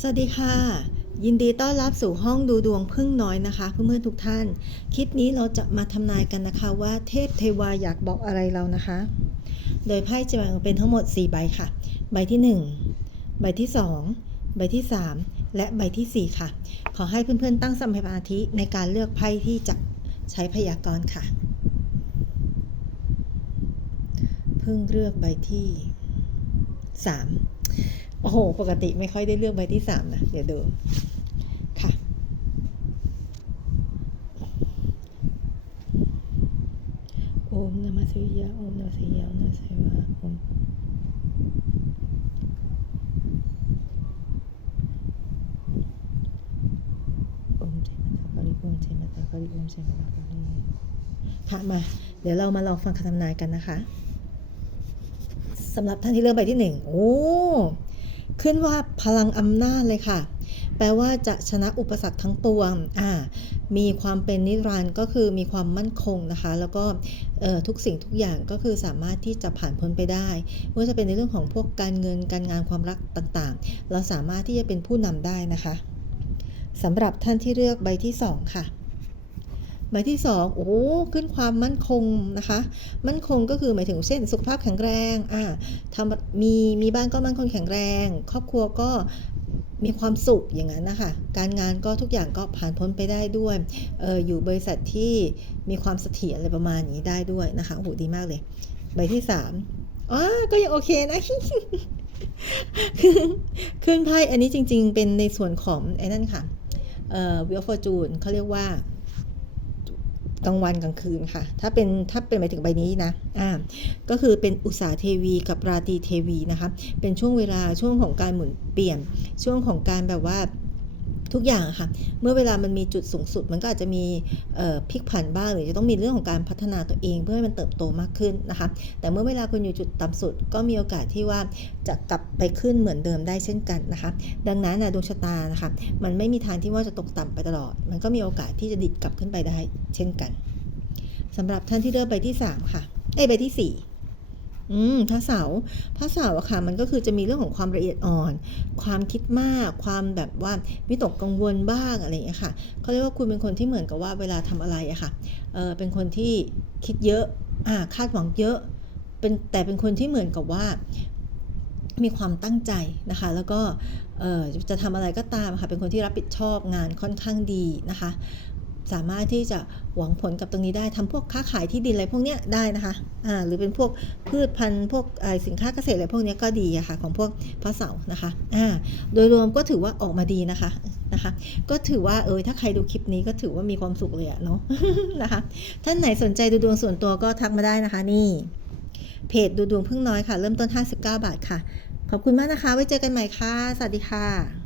สวัสดีค่ะ ยินดีต้อนรับสู่ห้องดูดวงพึ่งน้อยนะคะ เพื่อนๆทุกท่าน คลิปนี้เราจะมาทำนายกันนะคะว่าเทพเทวาอยากบอกอะไรเรานะคะ โดยไพ่จะแบ่งเป็นทั้งหมด 4 ใบค่ะ ใบที่ 1 ใบที่ 2 ใบที่ 3 และใบทีสี่4 ค่ะ ขอให้เพื่อนๆตั้งสมาธิในการเลือกไพ่ที่จะใช้พยากรณ์ค่ะ เพิ่งเลือกใบที่ 3 อ้โห ปกติไม่ค่อยได้เลือกใบที่สามนะ เดี๋ยวดูค่ะ โอมนมัสวิยะโอมนมัสวิยะโอมนมัสวิยะโอมโอมเจมาตาคาริโอมเจมาตาคาริโอมเจมาตาคาริค่ะมา เดี๋ยวเรามาลองฟังคำทำนายกันนะคะสำหรับท่านที่เลือกใบที่หนึ่งโอ้ ขึ้นว่าพลังอำนาจเลยค่ะ แปลว่าจะชนะอุปสรรคทั้งปวงอ่ามีความเป็นนิรันดร์ก็คือมีความมั่นคงนะคะ แล้วก็ทุกสิ่งทุกอย่างก็คือสามารถที่จะผ่านพ้นไปได้ไม่ว่าจะเป็นในเรื่องของพวกการเงินการงานความรักต่างๆ เราสามารถที่จะเป็นผู้นำได้นะคะสำหรับท่านที่เลือกใบที่ 2 ค่ะ ใบที่ 2 โอ้ขึ้นความมั่นคงนะคะ มั่นคงก็คือหมายถึงเช่นสุขภาพแข็งแรงอ่าทำมีมีบ้านก็มั่นคงแข็งแรง ครอบครัวก็มีความสุขอย่างนั้นนะคะ การงานก็ทุกอย่างก็ผ่านพ้นไปได้ด้วยอออยู่บริษัทที่มีความเสถียรอะไรประมาณนี้ได้ด้วยนะคะโอ้โหดีมากเลย ใบที่3อ๋อก็ยังโอเคนะขึ้นไพ่อันนี้จริง ๆ เป็นในส่วนของไอ้นั่นค่ะเอ่อวิลฟอร์จูนเขาเรียกว่า กลางวันกลางคืนค่ะ ถ้าเป็นถ้าเป็นหมายถึงใบนี้นะอ่าก็คือเป็นอุตสาเทวีกับราตรีเทวีนะคะ เป็นช่วงเวลาช่วงของการหมุนเปลี่ยนช่วงของการแบบว่า ทุกอย่างค่ะ เมื่อเวลามันมีจุดสูงสุด มันก็อาจจะมีพลิกผันบ้าง หรือจะต้องมีเรื่องของการพัฒนาตัวเองเพื่อให้มันเติบโตมากขึ้นนะคะ แต่เมื่อเวลาคุณอยู่จุดต่ำสุด ก็มีโอกาสที่ว่าจะกลับไปขึ้นเหมือนเดิมได้เช่นกันนะคะ ดังนั้นนะดวงชะตานะคะ มันไม่มีทางที่ว่าจะตกต่ำไปตลอด มันก็มีโอกาสที่จะดิดกลับขึ้นไปได้เช่นกันสำหรับท่านที่เลือกใบที่ 3 ค่ะ เอ้ใบที่ 4 อืมพระเสาพระเสาอะค่ะ มันก็คือจะมีเรื่องของความละเอียดอ่อน ความคิดมาก ความแบบว่าวิตกกังวลบ้างอะไรอย่างเงี้ยค่ะเขาเรียกว่าคุณเป็นคนที่เหมือนกับว่าเวลาทำอะไรอะค่ะ เออเป็นคนที่คิดเยอะ อ่า คาดหวังเยอะ เป็นแต่เป็นคนที่เหมือนกับว่า มีความตั้งใจนะคะ แล้วก็จะทำอะไรก็ตามค่ะ เป็นคนที่รับผิดชอบงานค่อนข้างดีนะคะ สามารถที่จะหวังผลกับตรงนี้ได้ทำพวกค้าขายที่ดินอะไรพวกเนี้ยได้นะคะอ่าหรือเป็นพวกพืชพันธุ์พวกสินค้าเกษตรอะไรพวกนี้ก็ดีอะค่ะของพวกพระเสานะคะอ่าโดยรวมก็ถือว่าออกมาดีนะคะนะคะ ก็ถือว่าเออถ้าใครดูคลิปนี้ก็ถือว่ามีความสุขเลยอะเนาะนะคะท่านไหนสนใจดูดวงส่วนตัวก็ทักมาได้นะคะนี่เพจดูดวงพึ่งน้อยค่ะ เริ่มต้น 59 บาทค่ะ ขอบคุณมากนะคะ ไว้เจอกันใหม่ค่ะ สวัสดีค่ะ